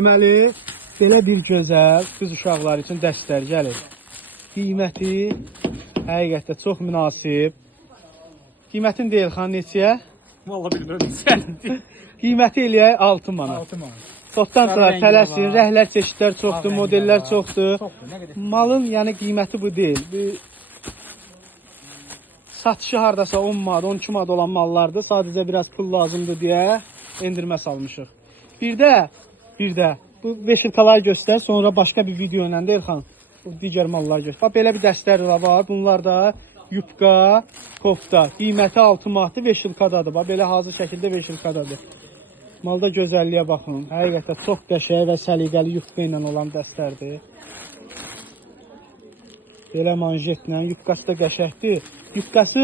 Deməli, belə bir gözəl qız uşaqları üçün dəstlər gəlir. Qiyməti həqiqətən çox münasib. Qiymətin deyil xan neçəyə? Vallahi bilmirəm səndir. Qiyməti eləyək 6 manat. 6 manat. Çoxdan sonra tələsin, rəhlər çeşidlər çoxdur, modellər çoxdur. Çoxdur, nə qədər? Malın yəni qiyməti bu deyil. Satışı hardasa 10 manat, 12 manat olan mallardır. Sadəcə biraz pul lazımdır deyə endirmə salmışıq. Bir də bu 5 ilkaları göstər, sonra başqa bir video ilə də Elxan bu digər malları göstər. Bax belə bir dəstlər də var. Bunlar da yupqa, kofta. Qiyməti 6 manatdır, 5 ilkadadır. Bax belə hazır şəkildə 5 ilkadadır. Malda gözəlliyə baxın. Həqiqətən çox qəşəng və səliqəli yupqa ilə olan dəstlərdir. Belə manjetlə, yupqası da qəşəngdir. Yupqası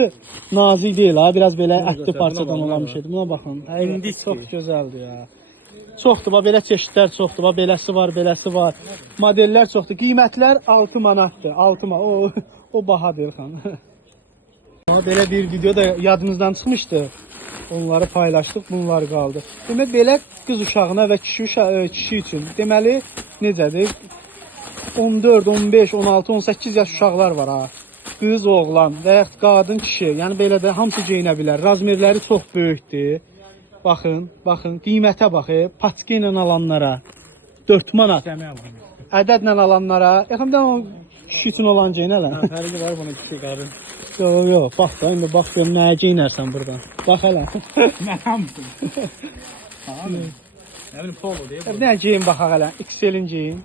nazik deyil ha, biraz belə ətli parçadan olan bir şeydir. Buna baxın. Həqiqətən çox gözəldir ya. Çoxdur, bax belə çeşidlər çoxdur. Bax beləsi var, beləsi var. Modellər çoxdur. Qiymətlər 6 manatdır. 6 manat. O bahadır xan. Belə bir video da yadınızdan çıxmışdı. Onları paylaşdıq, bunlar qaldı. Demək belə qız uşağına və kişi üçün deməli necədir? 14, 15, 16, 18 yaş uşaqlar var ha. Qız, oğlan və ya qadın, kişi. Yəni belə də hamısı geyinə bilər. Razmerləri çox böyükdür. Baxın, qiymətə baxın. Patika ilə alanlara 4 manat. Ədədlə alanlara, yaxından o kişi üçün olan geyinələr. Fərqi var buna kişi qadın. Yox, bax da, indi bax gör nəyə geyinərsən buradan. Bax hələ. Mən hamısın. Nə bilim polo deyə. Nə geyin baxaq hələ, XL-in geyin.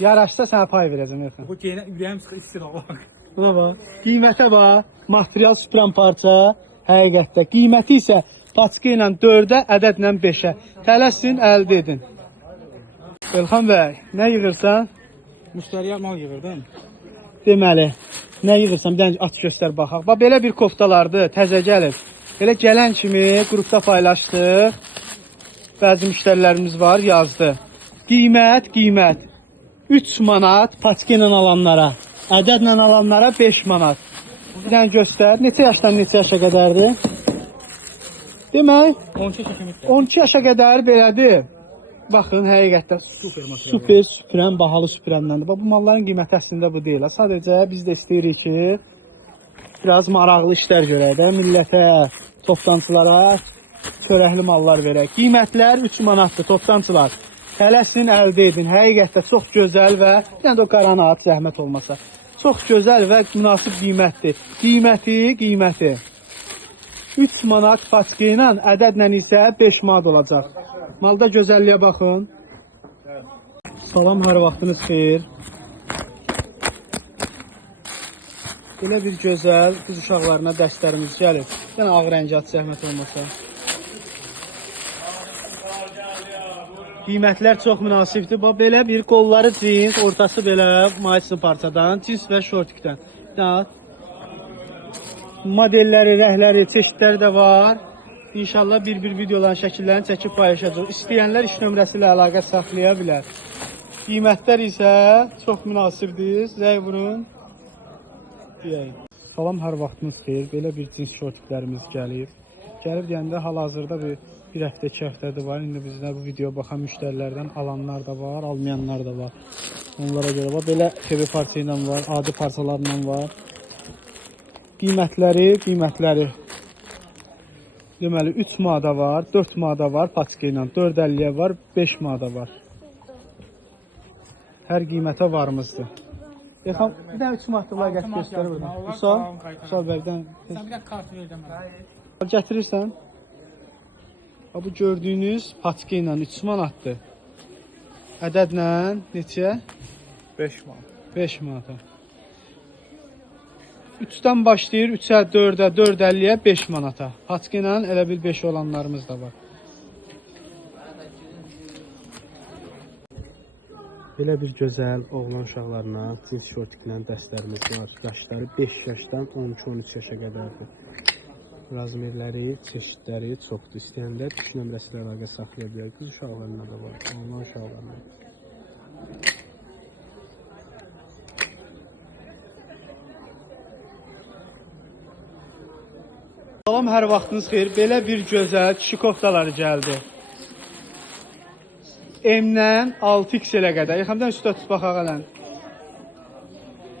Yaraşsa sənə pay verəcəm Elxan. Bu geyinə ürəyim sıxı istir Allah. Buna bax, qiymətə bax, material süpürən parça, həqiqətdə. Qiyməti isə patika ilə 4-ə, ədədlə 5-ə. Tələsin, əldə edin. Elxan bəy, nə yığırsan? Müştəriyə mal yığırdım. Deməli, nə yığırsan? Bir dənə at göstər baxaq. Bax, belə bir koftalardır, təzə gəlir. Belə gələn kimi qrupda paylaşdıq. Bəzi müştərilərimiz var, yazdı. Qiymət. 3 manat patika ilə alanlara, ədədlə alanlara 5 manat. Bir dənə göstər. Neçə yaşdan neçə yaşa qədərdir? Demək, 12 yaşa qədər belədir. Baxın, həqiqətən super süpürən, bahalı süpürəndəndir. Bu malların qiyməti əslində bu deyil. Sadəcə biz də istəyirik ki, biraz maraqlı işlər görək də, millətə, toplantılara çörəkli mallar verək. Qiymətlər 3 manatdır, toplantılar. Tələsin, əldə edin. Həqiqətən çox gözəl və yəni o qaranı at zəhmət olmasa. Çox gözəl və münasib qiymətdir. Qiyməti. 3 manat patika ilə, ədədlə isə 5 manat olacaq. Malda gözəlliyə baxın. Salam, hər vaxtınız xeyir. Belə bir gözəl qız uşaqlarına dəstlərimiz gəlir. Yəni ağ rəngi at zəhmət olmasa. Qiymətlər çox münasibdir. Bax, belə bir qolları cins, ortası belə maçlı parçadan, cins və şortikdən. Modelləri, rəhləri, çeşidləri də var. İnşallah bir videoların şəkillərini çəkib paylaşacaq. İstəyənlər iş nömrəsi ilə əlaqə saxlaya bilər. Qiymətlər isə çox münasibdir. Zəng vurun. Salam, hər vaxtınız xeyir. Belə bir cins şortiklərimiz gəlib. Gəlib deyəndə hal-hazırda bir həftə, 2 həftədir var. İndi bizdə bu videoya baxan müştərilərdən alanlar da var, almayanlar da var. Onlara görə var. Belə TV parça ilə var, adi parçalarla var. Qiymətləri. Deməli 3 manata var, 4 manata var patika ilə, 4.50-yə var, 5 manata var. Hər qiymətə varımızdır. Elxan, bir dənə 3 manatlıq laqət göstərir buradan. Vüsal bəydən. Sən bir də kart verəcəm mənə. Gətirirsən. Bu gördüyünüz patika ilə 3 manatdır. Ədədlə neçə? 5 manat. 5 manata. 3-dən başlayır, 3-ə, 4-ə, 4.50-yə, 5 manata. Patika ilə elə bil 5 olanlarımız da var. Belə bir gözəl oğlan uşaqlarına cins şortiklə dəstlərimiz var. Yaşları 5 yaşdan 12-13 yaşa qədərdir. Razmerləri, çeşidləri çoxdur. İstəyənlər iş nömrəsi ilə əlaqə saxlaya bilər. Qız uşaqlarına da var, oğlan uşaqlarına. Salam, hər vaxtınız xeyir. Belə bir gözəl kişi koftaları gəldi. M-dən 6XL-ə qədər. Yaxamdan üstə tut baxaq ələn.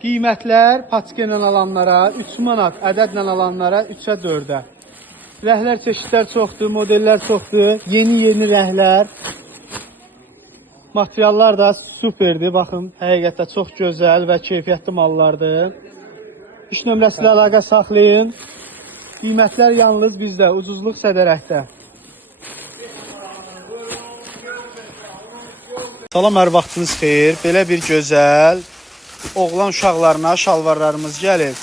Qiymətlər paçka ilə alanlara 3 manat, ədədlə alanlara 3-ə 4-ə. Rəhlər çeşidlər çoxdur, modellər çoxdur. Yeni rəhlər. Materiallar da superdir. Baxın, həqiqətən çox gözəl və keyfiyyətli mallardır. İş nömrəsi ilə əlaqə saxlayın. Qiymətlər yalnız bizdə, ucuzluq Sədərəkdə. Salam, hər vaxtınız xeyir. Belə bir gözəl oğlan uşaqlarına şalvarlarımız gəlib.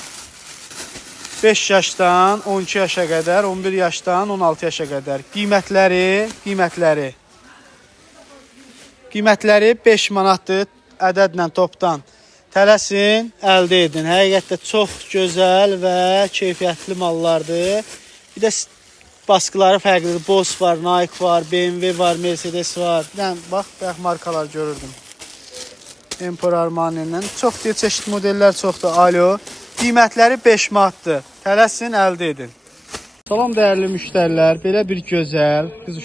5 yaşdan 12 yaşa qədər, 11 yaşdan 16 yaşa qədər. Qiymətləri 5 manatdır ədədlə topdan. Tələsin, əldə edin. Həqiqətdə çox gözəl və keyfiyyətli mallardır. Bir də baskıları fərqlidir. Boss var, Nike var, BMW var, Mercedes var. Bax, markalar görürdüm. Emporio Armani'nin. Çox deyil, çeşit modellər çoxdur. Alo. Qiymətləri 5 manatdır. Tələsin, əldə edin. Salam dəyərli müştərilər. Belə bir gözəl qız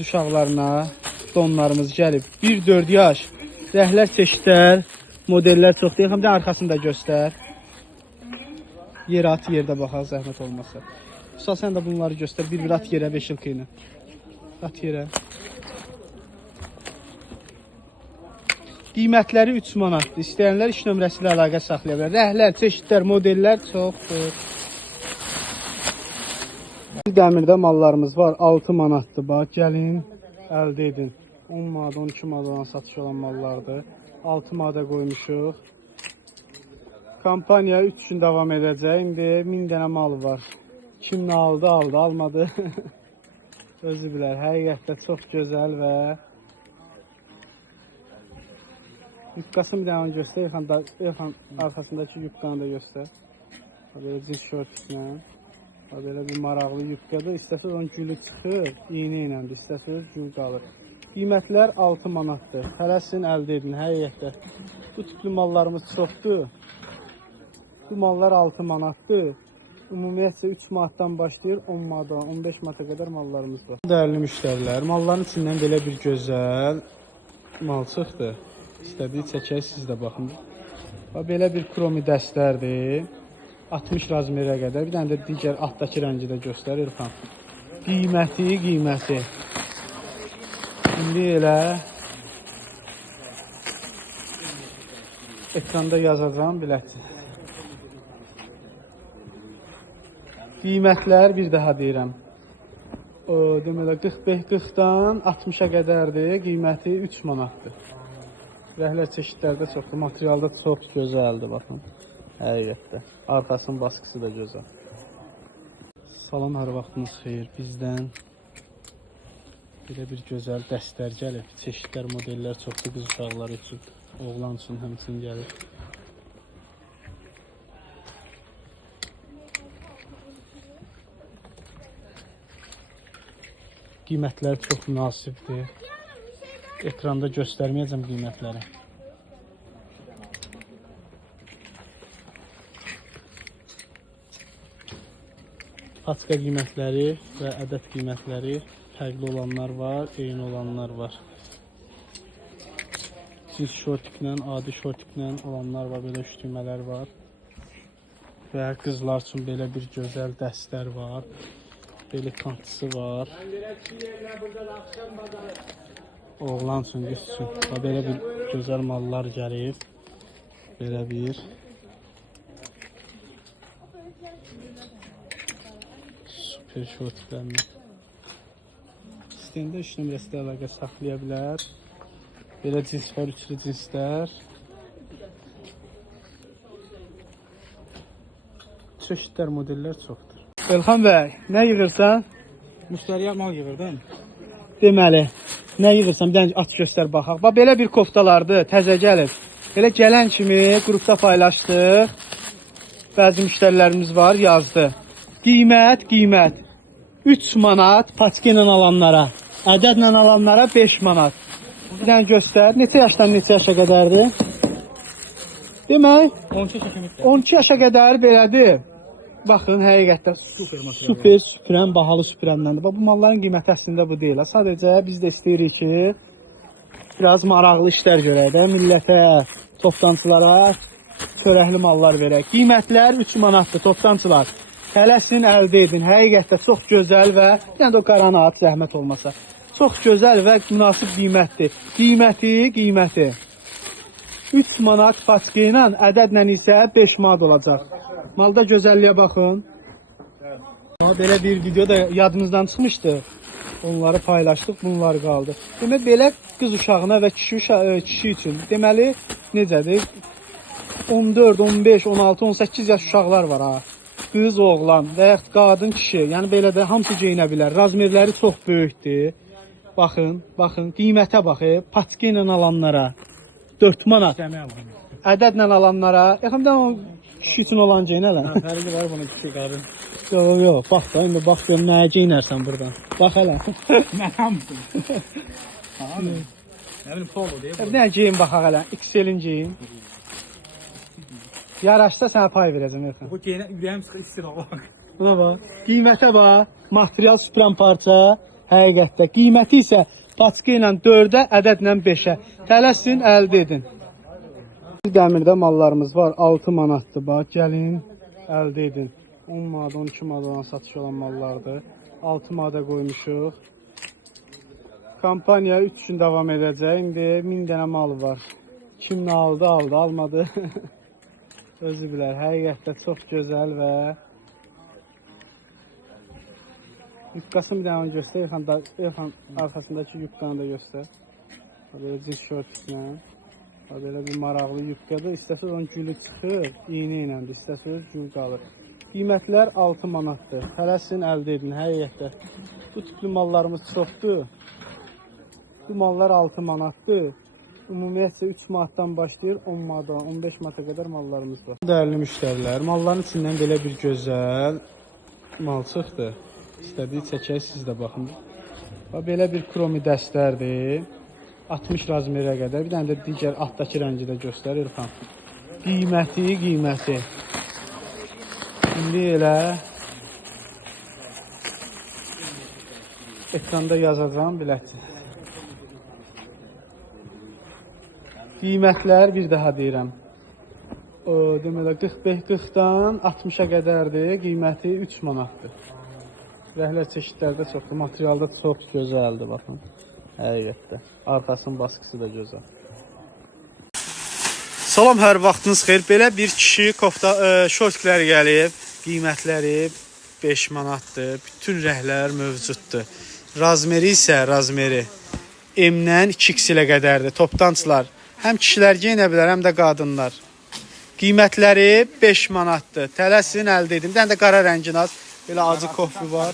uşaqlarına donlarımız gəlib. 1-4 yaş. Rəhlər çeşidlər, modellər çoxdur. Yaxın bir arxasını da göstər. Yer at, yerdə baxaq, zəhmət olmasa. Usta, sən də bunları göstər. Bir at yerə, 5 ilki ilə. At yerə. Qiymətləri 3 manatdır. İstəyənlər iş nömrəsi ilə əlaqə saxlaya bilər. Rəhlər, çeşidlər, modellər çoxdur. Dəmirdə mallarımız var. 6 manatdır. Bax, gəlin, əldə edin. 10 manat, 12 manat satış olan mallardır. 6 manata qoymuşuq. Kampaniya 3 gün davam edəcək. İndi 1000 dənə mal var. Kim nə aldı, almadı. Özü bilər. Həqiqətdə çox gözəl və yubqasını bir dənə göstər. Elxan arxasındakı yubqanı da göstər. Belə cins şortla. Belə bir maraqlı yubqadır. İstəsəz onun gülü çıxır, iğnə ilə. İstəsəz gül qalır. Qiymətlər 6 manatdır. Tələsin, əldə edin. Həqiqətdə bu tipli mallarımız çoxdur. Bu mallar 6 manatdır. Ümumiyyətlə 3 manatdan başlayır, 10 manata, 15 manata qədər mallarımız var. Dəyərli müştərilər, malların içindən belə bir gözəl mal çıxdı. İstədiyi çəkək, siz də baxın. Belə bir kromi dəstlərdir. 60 razmerə qədər. Bir dənə də digər altdakı rəngi də göstərir. Qiyməti. İndi elə ekranda yazacağım biləti. Qiymətlər bir daha deyirəm. Deməli 40-dan 60-a qədərdir. Qiyməti 3 manatdır. Rəhlər çeşidlərdə çoxdur. Materialda çox gözəldir, baxın. Həqiqətdə. Arxasının baskısı da gözəl. Salam, hər vaxtınız xeyir. Bizdən belə bir gözəl dəstlər gəlib. Çeşidlər, modellər çoxdur qız uşaqları üçün. Oğlan üçün həmçinin gəlir. Qiymətləri çox münasibdir. Ekranda göstərməyəcəm qiymətləri. Paçka qiymətləri və ədəd qiymətləri fərqli olanlar var, eyni olanlar var. Cins şortiklə, adi şortiklə olanlar var, belə üştümələr var. Və qızlar üçün belə bir gözəl dəstlər var. Belikantısı var. Oğlan üçün, qız üçün. Belə bir gözəl mallar gəlib. Belə bir. Super şortiklərlə. İstəyəndə iş nömrəsi ilə əlaqə saxlaya bilər. Belə cins var, üçlü cinslər. Çeşidlər, modellər çoxdur. Elxan bəy, nə yığırsan? Müştəriyə mal yığırdım. Deməli, nə yığırsan? Bir dənə at göstər baxaq. Bax, belə bir koftalardır, təzə gəlib. Belə gələn kimi qrupda paylaşdıq. Bəzi müştərilərimiz var, yazdı. Qiymət. 3 manat paçka ilə alanlara, ədədlə alanlara 5 manat. Bir dənə göstər. Neçə yaşdan neçə yaşa qədərdir? Demək, 12 yaşa 12 yaşa qədər belədir. Baxın, həqiqətən Super material. super süpürən, bahalı süpürəndəndir. Bax, bu malların qiyməti əslində bu deyil. Sadəcə biz də istəyirik ki, biraz maraqlı işlər görək də, millətə, toplantılara çörəkli mallar verək. Qiymətlər 3 manatdır, toplantılar. Tələsin, əldə edin. Həqiqətən çox gözəl və yəni o qaranı at, zəhmət olmasa. Çox gözəl və münasib qiymətdir. Qiyməti. 3 manat paska ilə, ədədlə isə 5 manat olacaq. Malda gözəlliyə baxın. Belə bir video da yadınızdan çıxmışdı. Onları paylaşdıq, bunlar qaldı. Demək, belə qız uşağına və kişi üçün, deməli, necədir? 14, 15, 16, 18 yaş uşaqlar var ha. Qız, oğlan və ya qadın, kişi. Yəni belə də hamısı geyinə bilər. Razmerləri çox böyükdür. Baxın, qiymətə baxın. Patka ilə alanlara 4 manat. Ədədlə alanlara, yaxın da o kişi üçün olan geyinərlər. Fərqi var bunun kişi qadın. Yox, bax da, indi bax gör nəyə geyinərsən buradan. Bax hələ. Mən hamısın. Ne bileyim polo diye. Nə geyin baxaq hələ, XL-in geyin. Yaraşsa sənə pay verəcəm yaxın. Bu geyinə ürəyim sıxı istir Allah. Buna bax, qiymətə bax, material süpürən parça, həqiqətdə. Qiyməti isə paska ilə 4-ə, ədədlə 5-ə. Tələsin, əldə edin. Dəmirdə mallarımız var, 6 manatdır, bax, gəlin, əldə edin. 10 manat, 12 manat olan satış olan mallardır. 6 manata qoymuşuq. Kampaniya 3 gün davam edəcək. İndi 1000 dənə mal var. Kim nə aldı, almadı. Özü bilər, həqiqətdə çox gözəl və yubqasını bir dənə onu göstər. Elxan arxasındakı yubqanı da göstər. Belə cins şortla. Belə bir maraqlı yubqadır. İstəsəz onun gülü çıxır, iğnə iləndir. İstəsəz gül qalır. Qiymətlər 6 manatdır. Tələsin, əldə edin, həqiqətdə. Bu tipli mallarımız çoxdur. Bu mallar 6 manatdır. Ümumiyyətlə 3 manatdan başlayır, 10 manatdan 15 manata qədər mallarımız var. Dəyərli müştərilər, malların içindən belə bir gözəl mal çıxdı. İstədiyi çəkək, siz də baxın. Belə bir kromi dəstərdir. 60 razmerə qədər. Bir dənə də digər altdakı rəngi də göstərir. Qiyməti. İndi elə ekranda yazacağım biləti. Qiymətlər bir daha deyirəm. Deməli 40-dan 60-a qədərdir. Qiyməti 3 manatdır. Rəhlər çeşidlərdə çoxdur. Materialda çox gözəldir, baxın. Həqiqətdə. Arxasının baskısı da gözəl. Salam, hər vaxtınız xeyir. Belə bir kişi şortlər gəlib. Qiymətləri 5 manatdır. Bütün rəhlər mövcuddur. Razmeri isə M-dən 2X-ilə qədərdir. Toptancılar. Həm kişilər geyinə bilər, həm də qadınlar. Qiymətləri 5 manatdır. Tələsin, əldə edin. Bir dənə də qara rəngin az. Belə acı kofi var.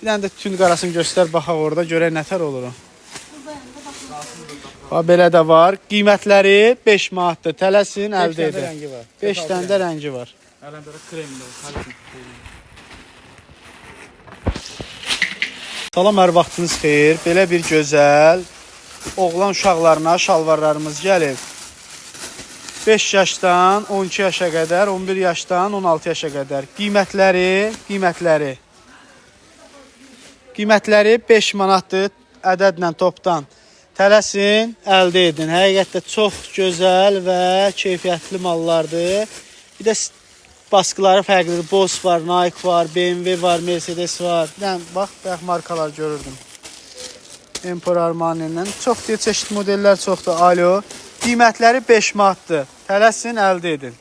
Bir dənə də tünd qarasını göstər, baxaq orada. Görək nətər olur o. Belə də var. Qiymətləri 5 manatdır. Tələsin, əldə edin. 5 dənə də rəngi var. Əlində də kremli. Salam, hər vaxtınız xeyir. Belə bir gözəl oğlan uşaqlarına şalvarlarımız gəlib. 5 yaşdan 12 yaşa qədər, 11 yaşdan 16 yaşa qədər. Qiymətləri 5 manatdır ədədlə topdan. Tələsin, əldə edin. Həqiqətdə çox gözəl və keyfiyyətli mallardır. Bir də baskıları fərqlidir. Boss var, Nike var, BMW var, Mercedes var. Bax, markalar görürdüm. Emporio Armani'ndən. Çox deyil, çeşit modellər çoxdur. Alo. Qiymətləri 5 manatdır. Tələsin, əldə edin.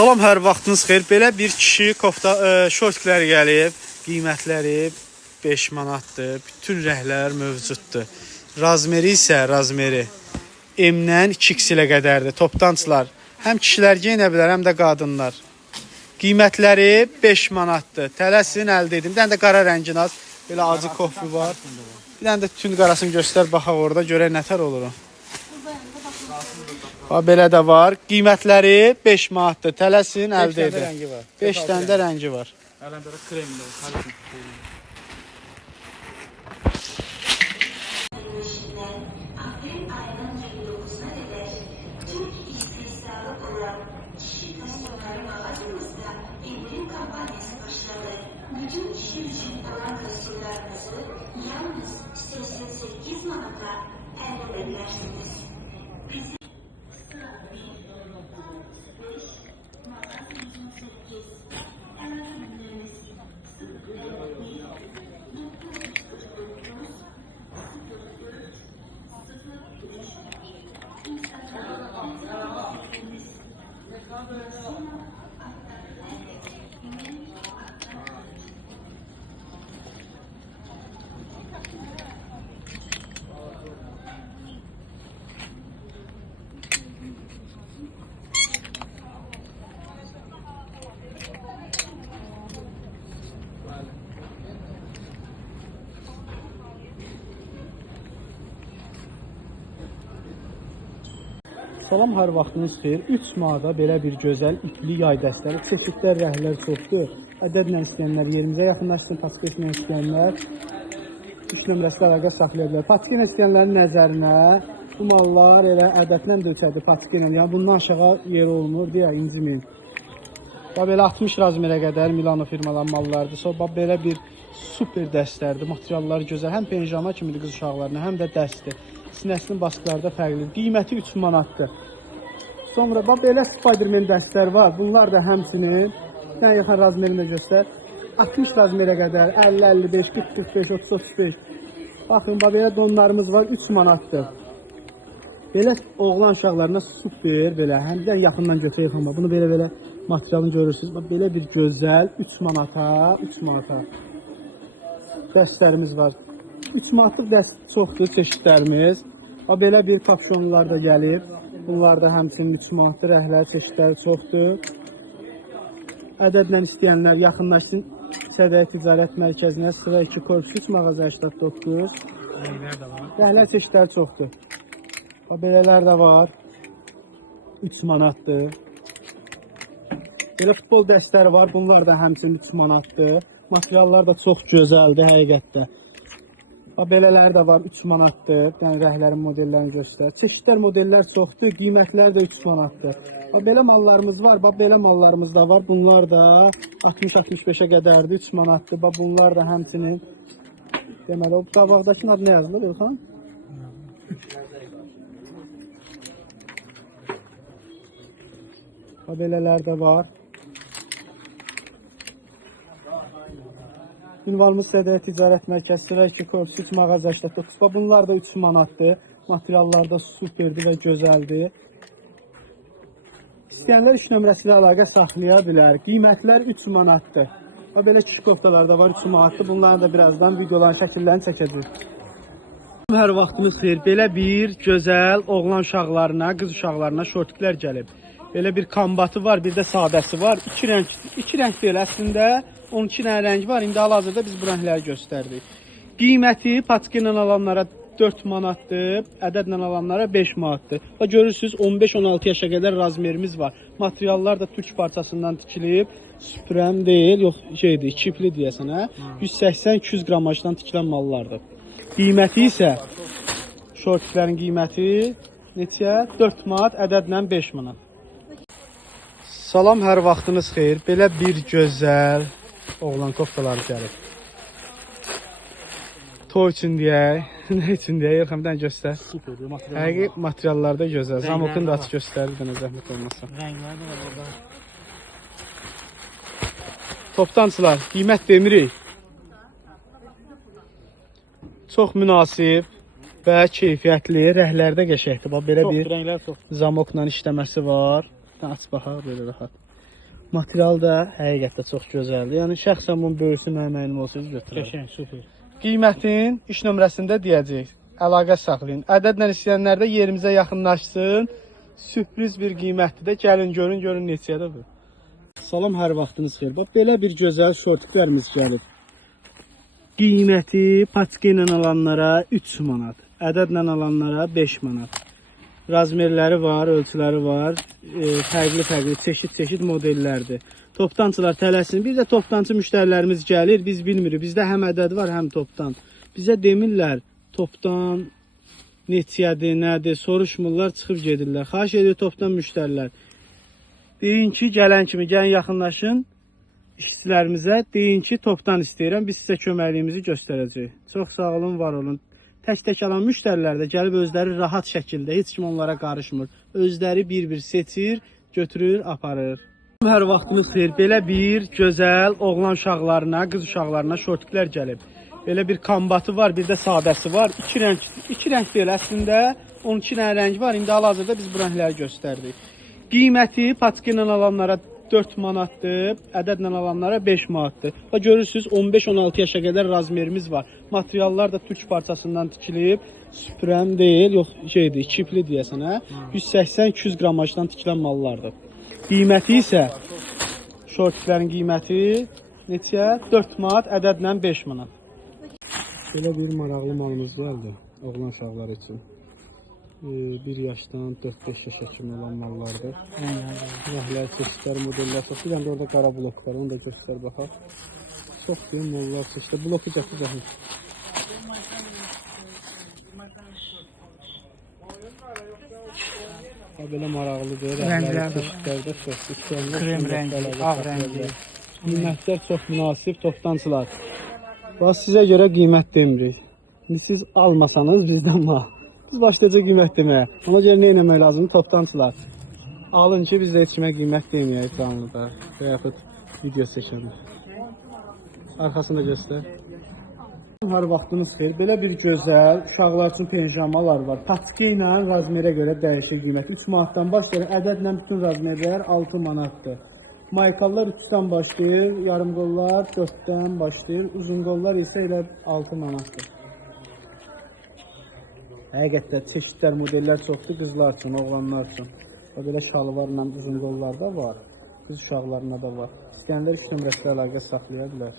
Salam, hər vaxtınız xeyir. Belə bir kişi kofta şortlər gəlib. Qiymətləri 5 manatdır. Bütün rəhlər mövcuddur. Razmeri isə razmeri M-dən 2X ilə qədərdir. Topdançılar həm kişilər geyinə bilər, həm də qadınlar. Qiymətləri 5 manatdır. Tələsin əldə edin. Bir dənə də qara rəngin az. Belə acı kofi var. Bir dənə də tünd qarasını göstər, baxaq orada görək nətər olur o. Belə də var. Qiymətləri 5 manatdır. Tələsin əldə edin. 5 dənə də rəngi var. Əlində kremli olur. Salam, hər vaxtınız xeyir. 3 manata belə bir gözəl ipli yay dəstələri, çeşidlər, rəhlər çoxdur. Ədədlə istəyənlər yerimizə yaxınlaşsın, patiklə istəyənlər 3 nömrəsi əlaqə saxlaya bilər. Patiklə istəyənlərin nəzərinə bu mallar elə ədədlə də ölçədir patiklə. Yəni bundan aşağı yer olmur deyə inciməyin. Belə 60 razmerə qədər Milano firmaların mallardır. Sonra belə bir super dəstlərdir. Materialları gözəl. Həm penjama kimidir qız uşaqlarına, həm də dəstdir. Sinəsinin baskıları da fərqlidir. Qiyməti 3 manatdır. Sonra belə Spiderman dəstlər var. Bunlar da həmçinin ən yaxın razmerini göstər. 60 razmerə qədər 50, 55, 40, 45, 30, 35. Baxın, belə donlarımız var. 3 manatdır. Belə oğlan uşaqlarına super belə. Həm də yaxından götürək amma. Bunu belə materialını görürsünüz. Belə bir gözəl 3 manata, 3 manata dəstlərimiz var. 3 manatlıq dəst çoxdur çeşidlərimiz. Belə bir kapşonlar da gəlib. Bunlar da həmçinin 3 manatlı rəhlər çeşidləri çoxdur. Ədədlə istəyənlər yaxınlaşsın Sədəyə Ticarət Mərkəzinə 02 Korpus 3 mağaza 89. Rəhlər çeşidləri çoxdur. Belələr də var. 3 manatdır. Belə futbol dəstləri var. Bunlar da həmçinin 3 manatdır. Materiallar da çox gözəldir həqiqətdə. Belələr də var, 3 manatdır. Yəni rəhlərin modellərini göstər. Çeşidlər, modellər çoxdur. Qiymətlər də 3 manatdır. Belə mallarımız var. Belə mallarımız da var. Bunlar da 60-65-ə qədərdir. 3 manatdır. Bunlar da həmçinin deməli, o qabaqdakının adı nə yazılır Elxan? Belələr də var. Ünvanımız Sədəyə Ticarət Mərkəzi 02 Korpus 3 mağaza 89. Bunlar da 3 manatdır. Materiallar da superdir və gözəldir. İstəyənlər 3 nömrəsi ilə əlaqə saxlaya bilər. Qiymətlər 3 manatdır. Belə kişi koftalar da var 3 manatdır. Bunların da birazdan videoların şəkillərini çəkəcək. Hər vaxtımız xeyir. Belə bir gözəl oğlan uşaqlarına, qız uşaqlarına şortiklər gəlib. Belə bir kombatı var, bir də sadəsi var. İki rəng deyil əslində. 12 dənə rəng var. İndi hal-hazırda biz bu rəngləri göstərdik. Qiyməti patika ilə alanlara 4 manatdır, ədədlə alanlara 5 manatdır. Və görürsünüz 15-16 yaşa qədər razmerimiz var. Materiallar da türk parçasından tikilib. Süpürəm deyil, yox şeydir, kipli deyəsən hə. 180-200 qramajdan tikilən mallardır. Qiyməti isə şortiklərin qiyməti neçə? 4 manat, ədədlə 5 manat. Salam, hər vaxtınız xeyir. Belə bir gözəl oğlan koftaları gəlib. Toy üçün deyək, nə üçün deyək, yox, həmdən göstər. Super, Həqiqi materiallarda gözəl. Zamokunu da açıq göstərir, dənə zəhmət olmasa. Rənglər də var orada. Toptancılar, qiymət demirik. Çox münasib və keyfiyyətli, rəhlərdə qəşəkdir. Bax, belə bir Rənglər çox. zamokla işləməsi var. Aç baxaq, belə rahat. Material da həqiqətdə çox gözəldir. Yəni, şəxsən bunun böyüsü mənim olsa götürər. Qəşəng, super. Qiymətin iş nömrəsində deyəcəyik. Əlaqə saxlayın. Ədədlə istəyənlər də yerimizə yaxınlaşsın. Sürpriz bir qiymətdir də. Gəlin, görün neçədir bu. Salam, hər vaxtınız xeyir. Bax, belə bir gözəl şortiklərimiz gəlib. Qiyməti patika ilə alanlara 3 manat. Ədədlə alanlara 5 manat. Razmerləri var, ölçüləri var. Fərqli çeşid modellərdir. Toptancılar tələsin. Bir də toptancı müştərilərimiz gəlir. Biz bilmirik. Bizdə həm ədəd var, həm toptan. Bizə demirlər toptan neçədir, nədir, soruşmurlar, çıxıb gedirlər. Xahiş edir toptan müştərilər. Deyin ki, gələn kimi gəlin yaxınlaşın işçilərimizə. Deyin ki, toptan istəyirəm. Biz sizə köməkliyimizi göstərəcəyik. Çox sağ olun, var olun. Tək-tək alan müştərilər də gəlib özləri rahat şəkildə, heç kim onlara qarışmır. Özləri bir-bir seçir, götürür, aparır. Hər vaxtınız xeyir. Belə bir gözəl oğlan uşaqlarına, qız uşaqlarına şortiklər gəlib. Belə bir kombatı var, bir də sadəsi var. İki rəng deyil əslində. 12 dənə rəng var. İndi hal-hazırda biz bu rəngləri göstərdik. Qiyməti patika ilə alanlara 4 manatdır, ədədlə alanlara 5 manatdır. Və görürsünüz 15-16 yaşa qədər razmerimiz var. Materiallar da türk parçasından tikilib. Süpürəm deyil, yox şeydir, kipli deyəsən hə. 180-200 qramajdan tikilən mallardır. Qiyməti isə şortiklərin qiyməti neçə? 4 manat, ədədlə 5 manat. Belə bir maraqlı malımız gəldi oğlan uşaqları üçün. 1 yaşdan 4-5 yaşa kimi olan mallardır. Rəhlər, çeşidlər, modellər çox. Bir də orada qara blok var, onu da göstər baxaq. Çox deyəm, mallar çeşidlər. Bloku gətir. Belə maraqlıdır. Rəhlər, çeşidlər də çox. Krem rəngi, ağ rəngi. Qiymətlər çox münasib, toptancılar. Bax, sizə görə qiymət demirik. Siz almasanız bizdən mal. Biz başlayacaq qiymət deməyə. Ona görə nə etmək lazımdır? Toptancılar. Alın ki, biz də heç kimə qiymət deməyək canlıda. Və yaxud video çəkərik. Arxasını da göstər. Hər vaxtınız xeyir. Belə bir gözəl uşaqlar üçün penjamalar var. Patika ilə razmerə görə dəyişir qiymət. 3 manatdan başlayır. Ədədlə bütün razmerlər 6 manatdır. Maykallar 3-dən başlayır. Yarım qollar 4-dən başlayır. Uzun qollar isə elə 6 manatdır. Həqiqətdə çeşidlər, modellər çoxdur qızlar üçün, oğlanlar üçün. Və belə şalvarla uzun qollar da var, qız uşaqlarına da var. İstəyənlər 3 nömrəsilə əlaqə saxlaya bilər.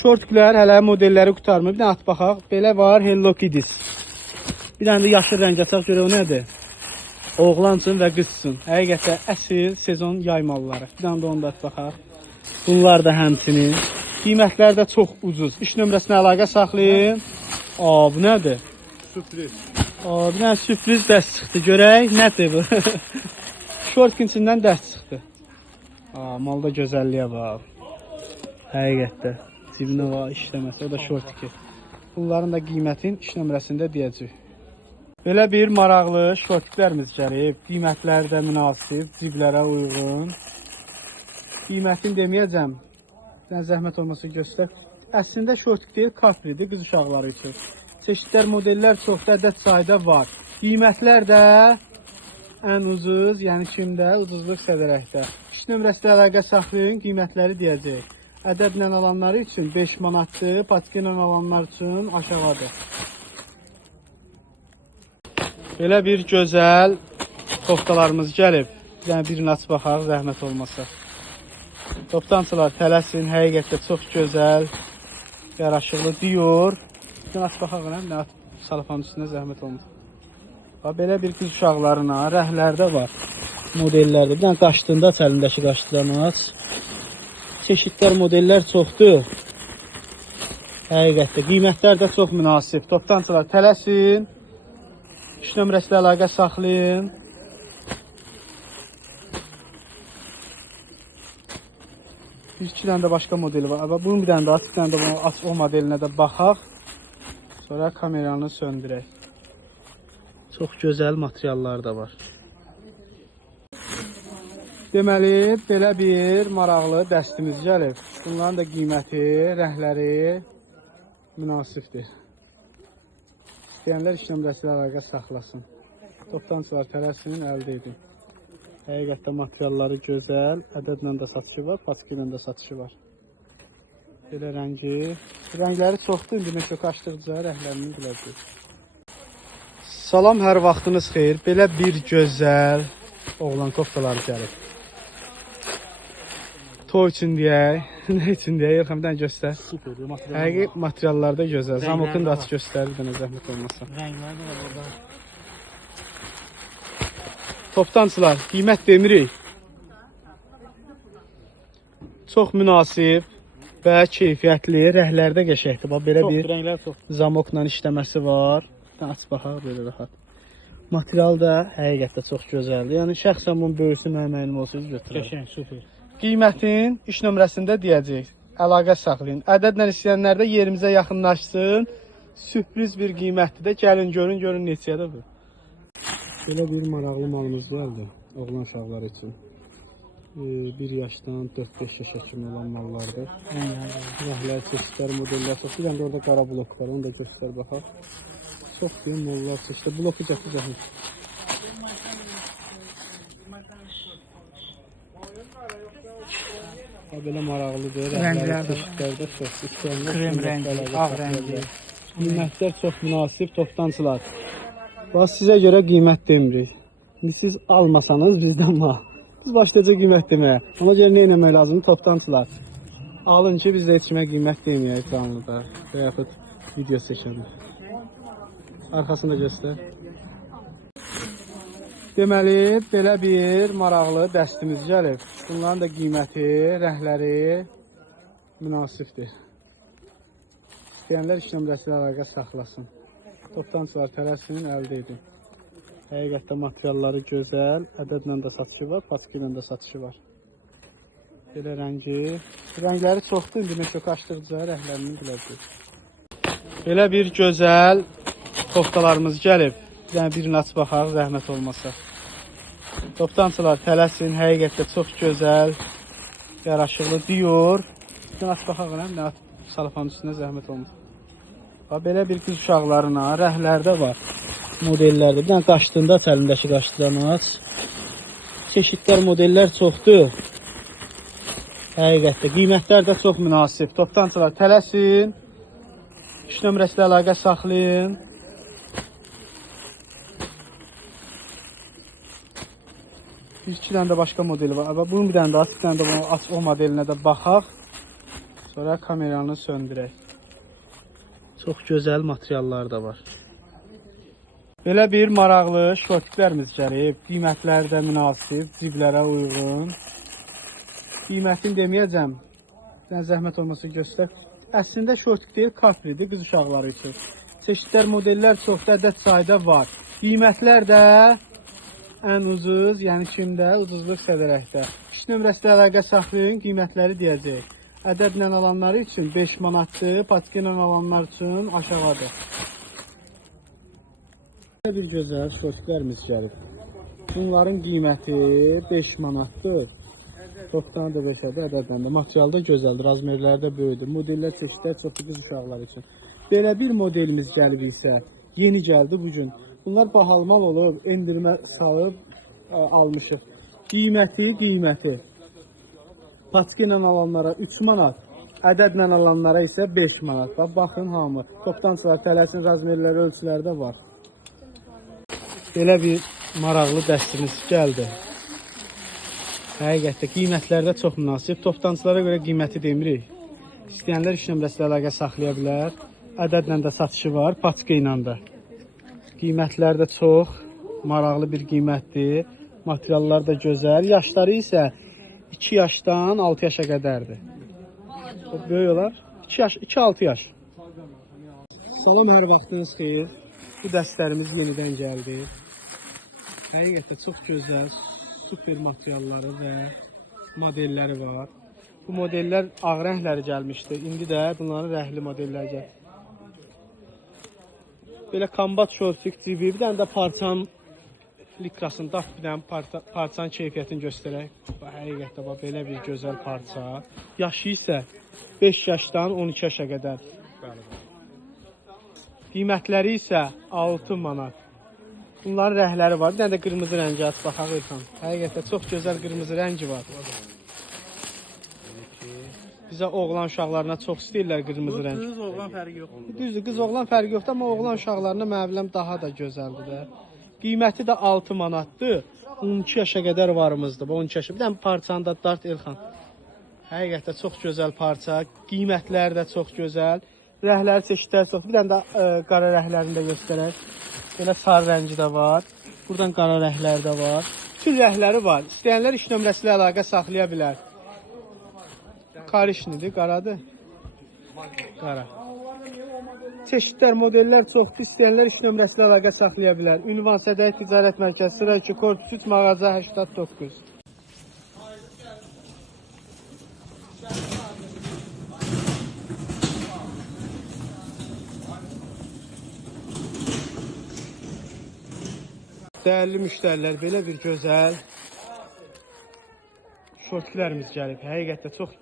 Şortiklər hələ modelləri qutarmır. Bir dənə at baxaq. Belə var, Hello Kitty. Bir dənə də yaşıl rəng ataq, görə o nədir? Oğlan üçün və qız üçün. Həqiqətdə əsl sezon yay malları. Bir dənə də onu da at baxaq. Bunlar da həmçinin. Qiymətlər də çox ucuz. 3 nömrəsinə əlaqə saxlayın. Bu nədir? Sürpriz. Bir dənə sürpriz dəst çıxdı. Görək, nədir bu? Şortkin içindən dəst çıxdı. Malda gözəlliyə bax. Həqiqətdə. Cibinə var, işləməsi. O da şortiki. Bunların da qiymətin iş nömrəsində deyəcək. Belə bir maraqlı şortiklərimiz gəlib. Qiymətlər də münasib, ciblərə uyğun. Qiymətini deməyəcəm. Sən zəhmət olmasa göstər. Əslində şortik deyil, kapridir qız uşaqları üçün. Çeşidlər, modellər çoxda, ədəd sayda var. Qiymətlər də ən ucuz, yəni kimdə? Ucuzluq sədərəkdə. İş nömrəsində əlaqə saxlayın, qiymətləri deyəcək. Ədədlə alanları üçün 5 manatdır, patika ilə alanlar üçün aşağıdır. Belə bir gözəl koftalarımız gəlib. Yəni birini aç baxaq, zəhmət olmasa. Toptancılar tələsin, həqiqətdə çox gözəl, yaraşıqlı Dior. Birini aç baxaq, nə salafanın üstünə zəhmət olmasa. Belə bir qız uşaqlarına rəhlərdə var, modellərdə. Bir dənə qaşdığında aç, əlindəki qaşdıdan aç. Çeşidlər, modellər çoxdur. Həqiqətdə qiymətlər də çox münasib. Toptancılar tələsin. 3 nömrəsi ilə əlaqə saxlayın. Bir iki dənə də başqa modeli var. Bunun bir dənə də aç, bir dənə də bunu aç, o modelinə də baxaq. Sonra kameranı söndürək. Çox gözəl materiallar da var. Deməli, belə bir maraqlı dəstimiz gəlib. Bunların da qiyməti, rəhləri münasibdir. İstəyənlər 2 nömrəsi ilə əlaqə saxlasın. Toptancılar tələsin, əldə edin. Həqiqətdə materialları gözəl, ədədlə də satışı var, paçki ilə də satışı var. Belə rəngi. Rəngləri çoxdur, indi meşok açdıqca rəhlərini biləcək. Salam, hər vaxtınız xeyir. Belə bir gözəl oğlan koftaları gəlib. Toy üçün deyək, nə üçün deyək, yox, bir dənə göstər. Süperdir, Həqiqi materiallar da gözəl. Zamokun da açı göstərir, bir dənə zəhmət olmasa. Rənglər də var burada. Toptancılar, qiymət demirik. Çox münasib və keyfiyyətli, rəhlərdə qəşəkdir. Belə bir Rənglər çox. zamokla işləməsi var. Aç baxaq, belə rahat. Material da həqiqətdə çox gözəldir. Yəni şəxsən bunun böyüsü mənim olsaydı götürərəm. Qəşəng, super. Qiymətin 3 nömrəsində deyəcək. Əlaqə saxlayın. Ədədlə istəyənlər də yerimizə yaxınlaşsın. Sürpriz bir qiymətdir də. Gəlin görün neçədir bu. Belə bir maraqlı malımız gəldi oğlan uşaqları üçün. 1 yaşdan 4-5 yaşa kimi olan mallardır. Rəhlər, çeşidlər, modellər çox. Bir dənə də orada qara blok var. Onu da göstər baxaq. Çox deyim, mollar çeşidlər. Bloku gətir. Belə maraqlıdır. Rənglər, çeşidlər də çox. Krem rəngi, ağ rəngi. Qiymətlər çox münasib, toptancılar. Bax, sizə görə qiymət demirik. Siz almasanız bizdən var. Biz başlayacaq qiymət deməyə. Ona görə nə etmək lazımdır, toptancılar? Alın ki, biz də heç kimə qiymət deməyək canlıda. Və yaxud video çəkəlim. Arxasını da göstər. Deməli, belə bir maraqlı dəstimiz gəlib. Bunların da qiyməti, rəhləri münasibdir. İstəyənlər 2 nömrəsi ilə əlaqə saxlasın. Toptancılar tələsin, əldə edin. Həqiqətdə materialları gözəl, ədədlə də satışı var, paçki ilə də satışı var. Belə rəngi. Rəngləri çoxdur, indi meşok açdıqca rəhlərini biləcək. Belə bir gözəl koftalarımız gəlib. Yəni birini aç baxaq, zəhmət olmasa. Toptancılar tələsin, həqiqətdə çox gözəl, yaraşıqlı Dior. Birini aç baxaq, nə salafanın üstünə zəhmət olmasa. Belə bir qız uşaqlarına rəhlərdə var, modellərdə. Bir dənə qaşdığında aç, əlindəki qaşdıdan aç. Çeşidlər, modellər çoxdur. Həqiqətdə qiymətlər də çox münasib. Toptancılar tələsin. 3 nömrəsi ilə əlaqə saxlayın. Bir iki dənə də başqa modeli var. Bunun bir dənə də aç, bir dənə də bunu aç, o modelinə də baxaq. Sonra kameranı söndürək. Çox gözəl materiallar da var. Belə bir maraqlı şortiklərimiz gəlib. Qiymətlər də münasib, ciblərə uyğun. Qiymətini deməyəcəm. Sən zəhmət olmasa göstər. Əslində şortik deyil, kapridir qız uşaqları üçün. Çeşidlər, modellər çoxda, ədəd sayda var. Qiymətlər də ən ucuz, yəni kimdə? Ucuzluq sədərəkdə. 3 nömrəsində əlaqə saxlayın, qiymətləri deyəcək. Ədədlə alanları üçün 5 manatdır, paçki ilə alanlar üçün aşağıdır. Bir gözəl şortiklərimiz gəlib. Bunların qiyməti 5 manatdır. 95-ədə ədədlə də. Materialda gözəldir, razmerləri də böyüdür. Modellər, çeşidlər çoxdur qız uşaqlar üçün. Belə bir modelimiz gəlib isə, yeni gəldi bugün. Bunlar bahalmal olub, endirmə salıb almışıq. Qiyməti. Paçki ilə alanlara 3 manat, ədədlə alanlara isə 5 manat. Baxın hamı. Toptancılar tələsin, razmerləri, ölçüləri də var. Belə bir maraqlı dəstimiz gəldi. Həqiqətdə qiymətlərdə çox münasib. Toptancılara görə qiyməti demirik. İstəyənlər iş nömrəsi ilə əlaqə saxlaya bilər. Ədədlə də satışı var, paçka ilə də. Qiymətlər də çox maraqlı bir qiymətdir. Materiallar da gözəl. Yaşları isə 2 yaşdan 6 yaşa qədərdir. Böyük olar. 2 yaş, 2-6 yaş. Salam, hər vaxtınız xeyir. Bu dəstlərimiz yenidən gəldi. Həqiqətən çox gözəl, super materialları və modelləri var. Bu modellər ağ rəngləri gəlmişdi. İndi də bunların rəhli modelləri gəlir. Belə kombat şortik cibi, bir dənə də parçanın likrasını, bir dənə parçanın keyfiyyətini göstərək. Həqiqətən belə bir gözəl parça. Yaşı isə 5 yaşdan 12 yaşa qədər. Qiymətləri isə 6 manat. Bunların rəhləri var. Bir dənə də qırmızı rəngi aç baxaq İlhan. Həqiqətən çox gözəl qırmızı rəngi var. Bizə oğlan uşaqlarına çox istəyirlər qırmızı rəng. Qız oğlan fərqi yoxdur. Düzdür, qız oğlan fərqi yoxdur, amma oğlan uşaqlarına məvləm daha da gözəldir də. Qiyməti də 6 manatdır. 12 yaşa qədər varımızdır. Bu 12 yaşa. Bir dənə parçanı da dart İlhan. Həqiqətən çox gözəl parça. Qiymətləri də çox gözəl. Rəhləri çeşidləri çox. Bir dənə də qara rəhlərini də göstərək. Belə sarı rəngi də var. Buradan qara rəhləri də var. Bütün rəhləri var. İstəyənlər iş nömrəsi ilə əlaqə saxlaya bilər. Karışnidir, qaradır. Qara. Çeşidlər, modellər çoxdur. İstəyənlər iş nömrəsi ilə əlaqə saxlaya bilər. Ünvan Sədəyi Ticarət Mərkəzi, sıra 2, korpus 3, mağaza 89. Dəyərli müştərilər, belə bir gözəl şortlərimiz gəlib. Həqiqətən çox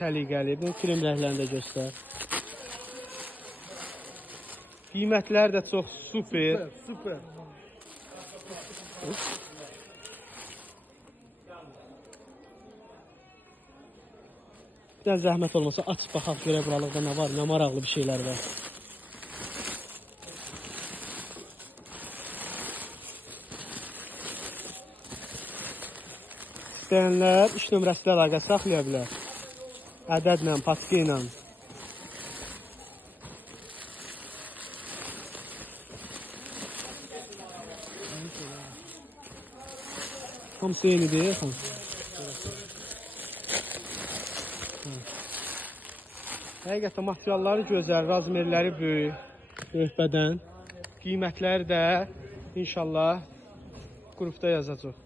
səliqəli. Bunu krem rənglərində göstər. Qiymətlər də çox super. Super. Bir də zəhmət olmasa aç baxaq görə buralıqda nə var, nə maraqlı bir şeylər var. İstəyənlər iş nömrəsi ilə əlaqə saxlaya bilər. Ədədlə, paçka ilə. Hamısı eynidir. Həqiqətən materialları gözəl, razmerləri böyük, böyük-bədən. Qiymətləri də inşallah qrupda yazacaq.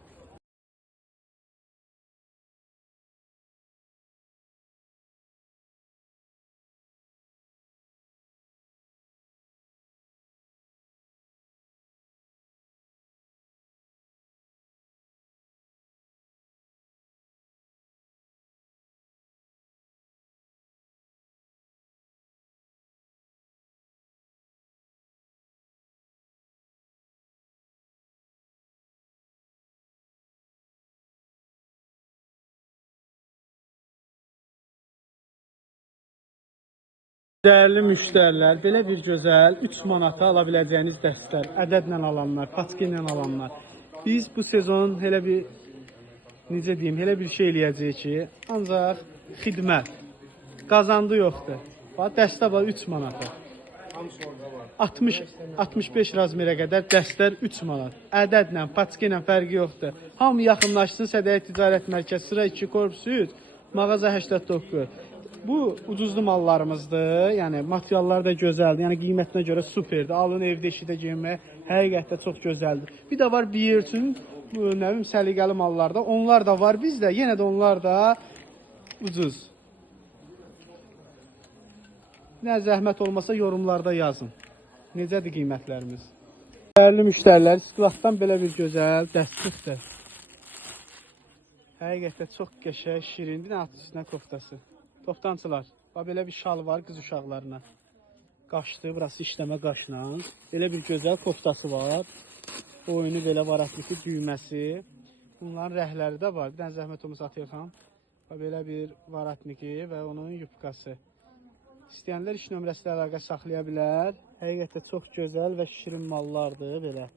Dəyərli müştərilər, belə bir gözəl 3 manata ala biləcəyiniz dəstlər, ədədlə alanlar, paçka ilə alanlar. Biz bu sezon elə bir, necə deyim, elə bir şey eləyəcəyik ki, ancaq xidmət, qazandı yoxdur. Bax, dəstə var 3 manata. 60-65 razmerə qədər dəstlər 3 manat. Ədədlə, paçka ilə fərqi yoxdur. Hamı yaxınlaşsın, Sədəyi Ticarət Mərkəzi, sıra 2, korpus 3, mağaza 89. Bu ucuzlu mallarımızdır. Yəni materiallar da gözəldir. Yəni qiymətinə görə superdir. Alın evdə işidə geyinməyə həqiqətən çox gözəldir. Bir də var bir yer üçün nə bilim səliqəli mallarda. Onlar da var bizdə. Yenə də onlar da ucuz. Nə zəhmət olmasa yorumlarda yazın. Necədir qiymətlərimiz? Dəyərli müştərilər, istilatdan belə bir gözəl dəstlikdir. Həqiqətən çox qəşəng, şirin. Bir dənə at üstünə koftası. Toptancılar, belə bir şal var qız uşaqlarına. Qaşdı, burası işləmə qaşla. Belə bir gözəl koftası var. Oyunu belə varatlıqlı düyməsi. Bunların rəhləri də var. Bir dənə zəhmət olmasa atayıqam. Belə bir varatniki və onun yubkası. İstəyənlər iş nömrəsi ilə əlaqə saxlaya bilər. Həqiqətən çox gözəl və şirin mallardır belə.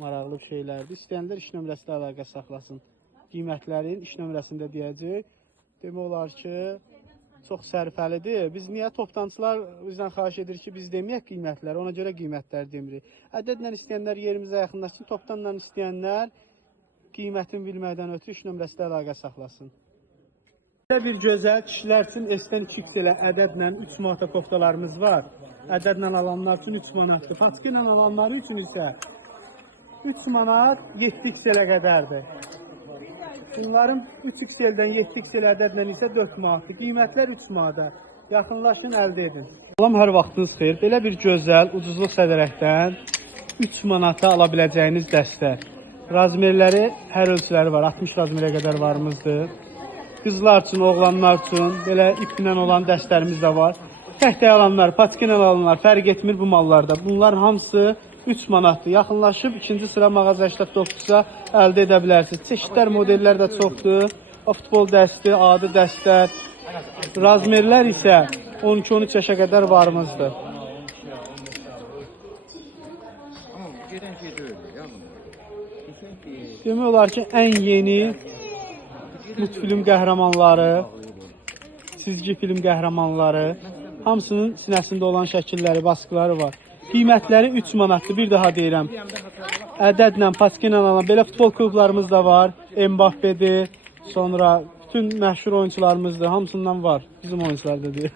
Maraqlı bir şeylərdir. İstəyənlər iş nömrəsi ilə əlaqə saxlasın. Qiymətlərin iş nömrəsində deyəcək. Demək olar ki, çox sərfəlidir. Biz niyə toplantılar bizdən xahiş edir ki, biz deməyək qiymətləri, ona görə qiymətləri demirik. Ədədlə istəyənlər yerimizə yaxınlaşsın, topdanla istəyənlər qiymətini bilməkdən ötürü iş nömrəsi ilə əlaqə saxlasın. Belə bir gözəl kişilər üçün S-dən 2XL ədədlə 3 manata koftalarımız var. Ədədlə alanlar üçün 3 manatdır. Paçka ilə alanlar üçün isə 3 manat 7XL-ə qədərdir. Bunların 3XL-dən 7XL ədədlə isə 4 manatdır. Qiymətlər 3 manata. Yaxınlaşın, əldə edin. Salam, hər vaxtınız xeyir. Belə bir gözəl, ucuzluq sədərəkdən 3 manata ala biləcəyiniz dəstə. Razmerləri, hər ölçüləri var. 60 razmerə qədər varımızdır. Qızlar üçün, oğlanlar üçün belə iplə olan dəstlərimiz də var. Tək-tək alanlar, paçka ilə alanlar fərq etmir bu mallarda. Bunlar hamısı 3 manatdır. Yaxınlaşıb ikinci sıra mağaza 89-a əldə edə bilərsiniz. Çeşidlər, modellər də çoxdur. Futbol dəsti, adi dəstlər. Razmerlər isə 12-13 yaşa qədər varımızdır. Demək olar ki, ən yeni multfilm qəhrəmanları, çizgi film qəhrəmanları, hamısının sinəsində olan şəkilləri, baskıları var. Qiymətləri 3 manatdır, bir daha deyirəm. Ədədlə, paçka ilə alan belə futbol klublarımız da var. Mbappe'dir, sonra bütün məşhur oyuncularımızdır, hamısından var. Bizim oyuncular da deyir.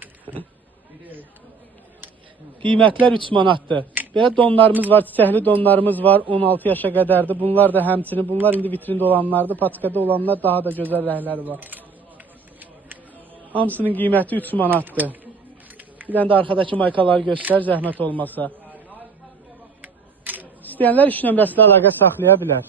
Qiymətlər 3 manatdır. Belə donlarımız var, çiçəkli donlarımız var, 16 yaşa qədərdir. Bunlar da həmçinin, bunlar indi vitrində olanlardır, paçkada olanlar daha da gözəl rəngləri var. Hamısının qiyməti 3 manatdır. Bir dənə də arxadakı maykaları göstər, zəhmət olmasa. İstəyənlər iş nömrəsilə əlaqə saxlaya bilər.